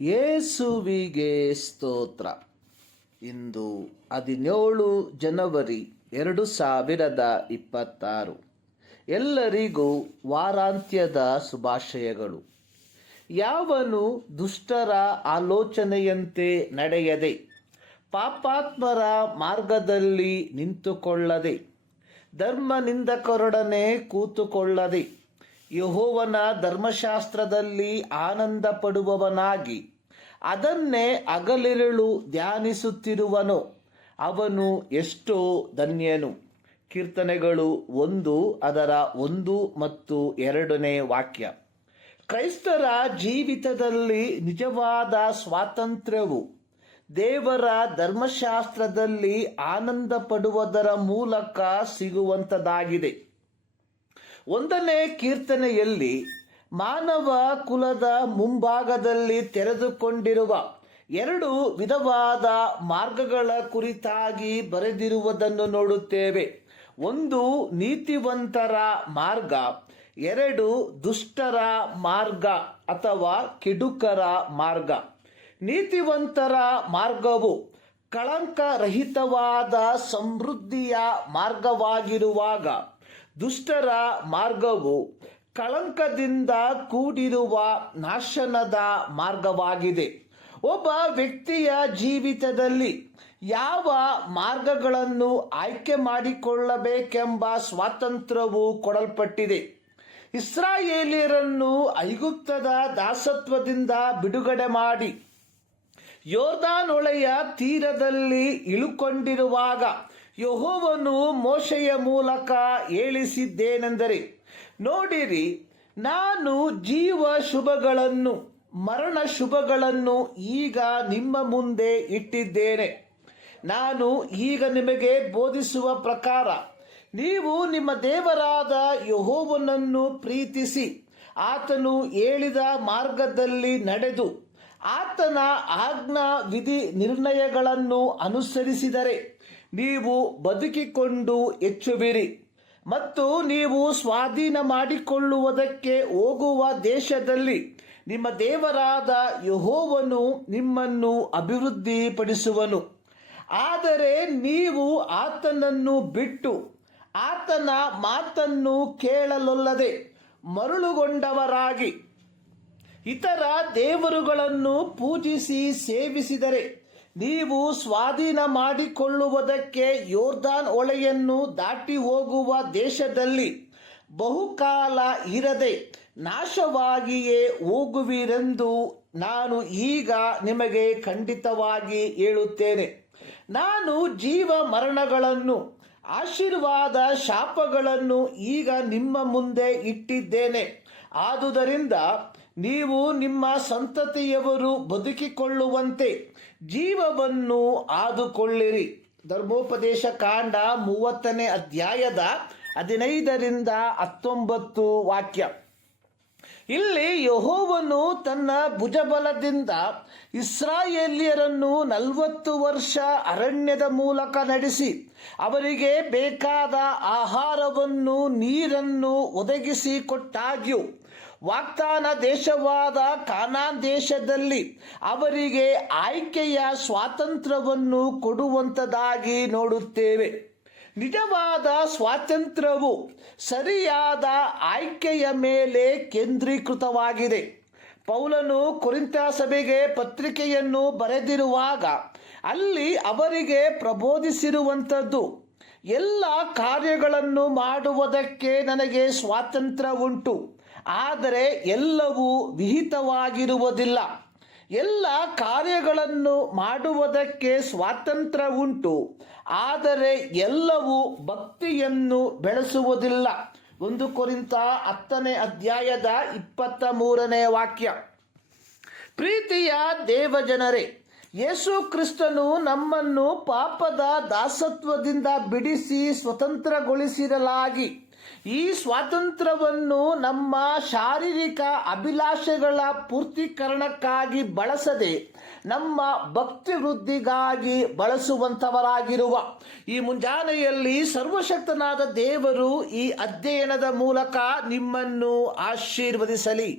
ಯೇಸುವಿಗೆ ಸ್ತೋತ್ರ. ಇಂದು 17 ಜನವರಿ 2026. ಎಲ್ಲರಿಗೂ ವಾರಾಂತ್ಯದ ಶುಭಾಶಯಗಳು. ಯಾವನು ದುಷ್ಟರ ಆಲೋಚನೆಯಂತೆ ನಡೆಯದೆ ಪಾಪಾತ್ಮರ ಮಾರ್ಗದಲ್ಲಿ ನಿಂತುಕೊಳ್ಳದೆ ಧರ್ಮನಿಂದಕರೊಡನೆ ಕೂತುಕೊಳ್ಳದೆ ಯೆಹೋವನ ಧರ್ಮಶಾಸ್ತ್ರದಲ್ಲಿ ಆನಂದ ಪಡುವವನಾಗಿ ಅದನ್ನೇ ಹಗಲಿರುಳು ಧ್ಯಾನಿಸುತ್ತಿರುವನೋ ಅವನು ಎಷ್ಟೋ ಧನ್ಯನು. ಕೀರ್ತನೆಗಳು 1 ಅದರ 1 ಮತ್ತು 2ನೇ ವಾಕ್ಯ. ಕ್ರೈಸ್ತರ ಜೀವಿತದಲ್ಲಿ ನಿಜವಾದ ಸ್ವಾತಂತ್ರ್ಯವು ದೇವರ ಧರ್ಮಶಾಸ್ತ್ರದಲ್ಲಿ ಆನಂದ ಪಡುವುದರ ಮೂಲಕ ಸಿಗುವಂಥದ್ದಾಗಿದೆ. 1ನೇ ಕೀರ್ತನೆಯಲ್ಲಿ ಮಾನವ ಕುಲದ ಮುಂಭಾಗದಲ್ಲಿ ತೆರೆದುಕೊಂಡಿರುವ 2 ವಿಧವಾದ ಮಾರ್ಗಗಳ ಕುರಿತಾಗಿ ಬರೆದಿರುವುದನ್ನು ನೋಡುತ್ತೇವೆ. 1 ನೀತಿವಂತರ ಮಾರ್ಗ, 2 ದುಷ್ಟರ ಮಾರ್ಗ ಅಥವಾ ಕೆಡುಕರ ಮಾರ್ಗ. ನೀತಿವಂತರ ಮಾರ್ಗವು ಕಳಂಕರಹಿತವಾದ ಸಮೃದ್ಧಿಯ ಮಾರ್ಗವಾಗಿರುವಾಗ, ದುಷ್ಟರ ಮಾರ್ಗವು ಕಳಂಕದಿಂದ ಕೂಡಿರುವ ನಾಶನದ ಮಾರ್ಗವಾಗಿದೆ. ಒಬ್ಬ ವ್ಯಕ್ತಿಯ ಜೀವಿತದಲ್ಲಿ ಯಾವ ಮಾರ್ಗಗಳನ್ನು ಆಯ್ಕೆ ಮಾಡಿಕೊಳ್ಳಬೇಕೆಂಬ ಸ್ವಾತಂತ್ರ್ಯವು ಕೊಡಲ್ಪಟ್ಟಿದೆ. ಇಸ್ರಾಯೇಲಿಯರನ್ನು ಐಗುಪ್ತದ ದಾಸತ್ವದಿಂದ ಬಿಡುಗಡೆ ಮಾಡಿ ಯೊರ್ದಾನ್ ಹೊಳೆಯ ತೀರದಲ್ಲಿ ಇಳುಕೊಂಡಿರುವಾಗ ಯೆಹೋವನು ಮೋಶೆಯ ಮೂಲಕ ಹೇಳಿಸಿದ್ದೇನೆಂದರೆ, ನೋಡಿರಿ, ನಾನು ಜೀವ ಶುಭಗಳನ್ನು ಮರಣ ಶುಭಗಳನ್ನು ಈಗ ನಿಮ್ಮ ಮುಂದೆ ಇಟ್ಟಿದ್ದೇನೆ. ನಾನು ಈಗ ನಿಮಗೆ ಬೋಧಿಸುವ ಪ್ರಕಾರ ನೀವು ನಿಮ್ಮ ದೇವರಾದ ಯೆಹೋವನನ್ನು ಪ್ರೀತಿಸಿ ಆತನು ಹೇಳಿದ ಮಾರ್ಗದಲ್ಲಿ ನಡೆದು ಆತನ ಆಜ್ಞಾ ವಿಧಿ ನಿರ್ಣಯಗಳನ್ನು ಅನುಸರಿಸಿದರೆ ನೀವು ಬದುಕಿಕೊಂಡು ಹೆಚ್ಚುವಿರಿ ಮತ್ತು ನೀವು ಸ್ವಾಧೀನ ಮಾಡಿಕೊಳ್ಳುವುದಕ್ಕೆ ಹೋಗುವ ದೇಶದಲ್ಲಿ ನಿಮ್ಮ ದೇವರಾದ ಯೆಹೋವನು ನಿಮ್ಮನ್ನು ಅಭಿವೃದ್ಧಿಪಡಿಸುವನು. ಆದರೆ ನೀವು ಆತನನ್ನು ಬಿಟ್ಟು ಆತನ ಮಾತನ್ನು ಕೇಳಲೊಲ್ಲದೆ ಮರುಳುಗೊಂಡವರಾಗಿ ಇತರ ದೇವರುಗಳನ್ನು ಪೂಜಿಸಿ ಸೇವಿಸಿದರೆ ನೀವು ಸ್ವಾಧೀನ ಮಾಡಿಕೊಳ್ಳುವುದಕ್ಕೆ ಯೊರ್ದಾನ್ ಹೊಳೆಯನ್ನು ದಾಟಿ ಹೋಗುವ ದೇಶದಲ್ಲಿ ಬಹುಕಾಲ ಇರದೆ ನಾಶವಾಗಿಯೇ ಹೋಗುವಿರೆಂದು ನಾನು ಈಗ ನಿಮಗೆ ಖಂಡಿತವಾಗಿ ಹೇಳುತ್ತೇನೆ. ನಾನು ಜೀವ ಮರಣಗಳನ್ನು ಆಶೀರ್ವಾದ ಶಾಪಗಳನ್ನು ಈಗ ನಿಮ್ಮ ಮುಂದೆ ಇಟ್ಟಿದ್ದೇನೆ. ಆದುದರಿಂದ ನೀವು ನಿಮ್ಮ ಸಂತತಿಯವರು ಬದುಕಿಕೊಳ್ಳುವಂತೆ ಜೀವವನ್ನು ಆದುಕೊಳ್ಳಿರಿ. ಧರ್ಮೋಪದೇಶ ಕಾಂಡ 30ನೇ ಅಧ್ಯಾಯದ 15ರಿಂದ 19 ವಾಕ್ಯ. ಇಲ್ಲಿ ಯೆಹೋವನು ತನ್ನ ಭುಜಬಲದಿಂದ ಇಸ್ರಾಯೇಲ್ಯರನ್ನು 40 ವರ್ಷ ಅರಣ್ಯದ ಮೂಲಕ ನಡೆಸಿ ಅವರಿಗೆ ಬೇಕಾದ ಆಹಾರವನ್ನು ನೀರನ್ನು ಒದಗಿಸಿ ಕೊಟ್ಟಾಗ್ಯೂ ವಾಗ್ದಾನ ದೇಶವಾದ ಕಾನಾನ್ ದೇಶದಲ್ಲಿ ಅವರಿಗೆ ಆಯ್ಕೆಯ ಸ್ವಾತಂತ್ರ್ಯವನ್ನು ಕೊಡುವಂಥದ್ದಾಗಿ ನೋಡುತ್ತೇವೆ. ನಿಜವಾದ ಸ್ವಾತಂತ್ರ್ಯವು ಸರಿಯಾದ ಆಯ್ಕೆಯ ಮೇಲೆ ಕೇಂದ್ರೀಕೃತವಾಗಿದೆ. ಪೌಲನು ಕೊರಿಂಥ ಸಭೆಗೆ ಪತ್ರಿಕೆಯನ್ನು ಬರೆದಿರುವಾಗ ಅಲ್ಲಿ ಅವರಿಗೆ ಪ್ರಬೋಧಿಸಿರುವಂಥದ್ದು, ಎಲ್ಲ ಕಾರ್ಯಗಳನ್ನು ಮಾಡುವುದಕ್ಕೆ ನನಗೆ ಸ್ವಾತಂತ್ರ್ಯ ಉಂಟು, ಆದರೆ ಎಲ್ಲವೂ ವಿಹಿತವಾಗಿರುವುದಿಲ್ಲ. ಎಲ್ಲ ಕಾರ್ಯಗಳನ್ನು ಮಾಡುವುದಕ್ಕೆ ಸ್ವಾತಂತ್ರ್ಯ ಉಂಟು, ಆದರೆ ಎಲ್ಲವೂ ಭಕ್ತಿಯನ್ನು ಬೆಳೆಸುವುದಿಲ್ಲ. 1 ಕೊರಿಂಥ 10ನೇ ಅಧ್ಯಾಯದ 23ನೇ ವಾಕ್ಯ. ಪ್ರೀತಿಯ ದೇವಜನರೇ, ಯೇಸು ಕ್ರಿಸ್ತನು ನಮ್ಮನ್ನು ಪಾಪದ ದಾಸತ್ವದಿಂದ ಬಿಡಿಸಿ ಸ್ವತಂತ್ರಗೊಳಿಸಿರಲಾಗಿ ಈ ಸ್ವಾತಂತ್ರ್ಯವನ್ನು ನಮ್ಮ ಶಾರೀರಿಕ ಅಭಿಲಾಷೆಗಳ ಪೂರ್ತೀಕರಣಕ್ಕಾಗಿ ಬಳಸದೆ ನಮ್ಮ ಭಕ್ತಿ ವೃದ್ಧಿಗಾಗಿ ಬಳಸುವಂಥವರಾಗಿರುವ ಈ ಮುಂಜಾನೆಯಲ್ಲಿ ಸರ್ವಶಕ್ತನಾದ ದೇವರು ಈ ಅಧ್ಯಯನದ ಮೂಲಕ ನಿಮ್ಮನ್ನು ಆಶೀರ್ವದಿಸಲಿ.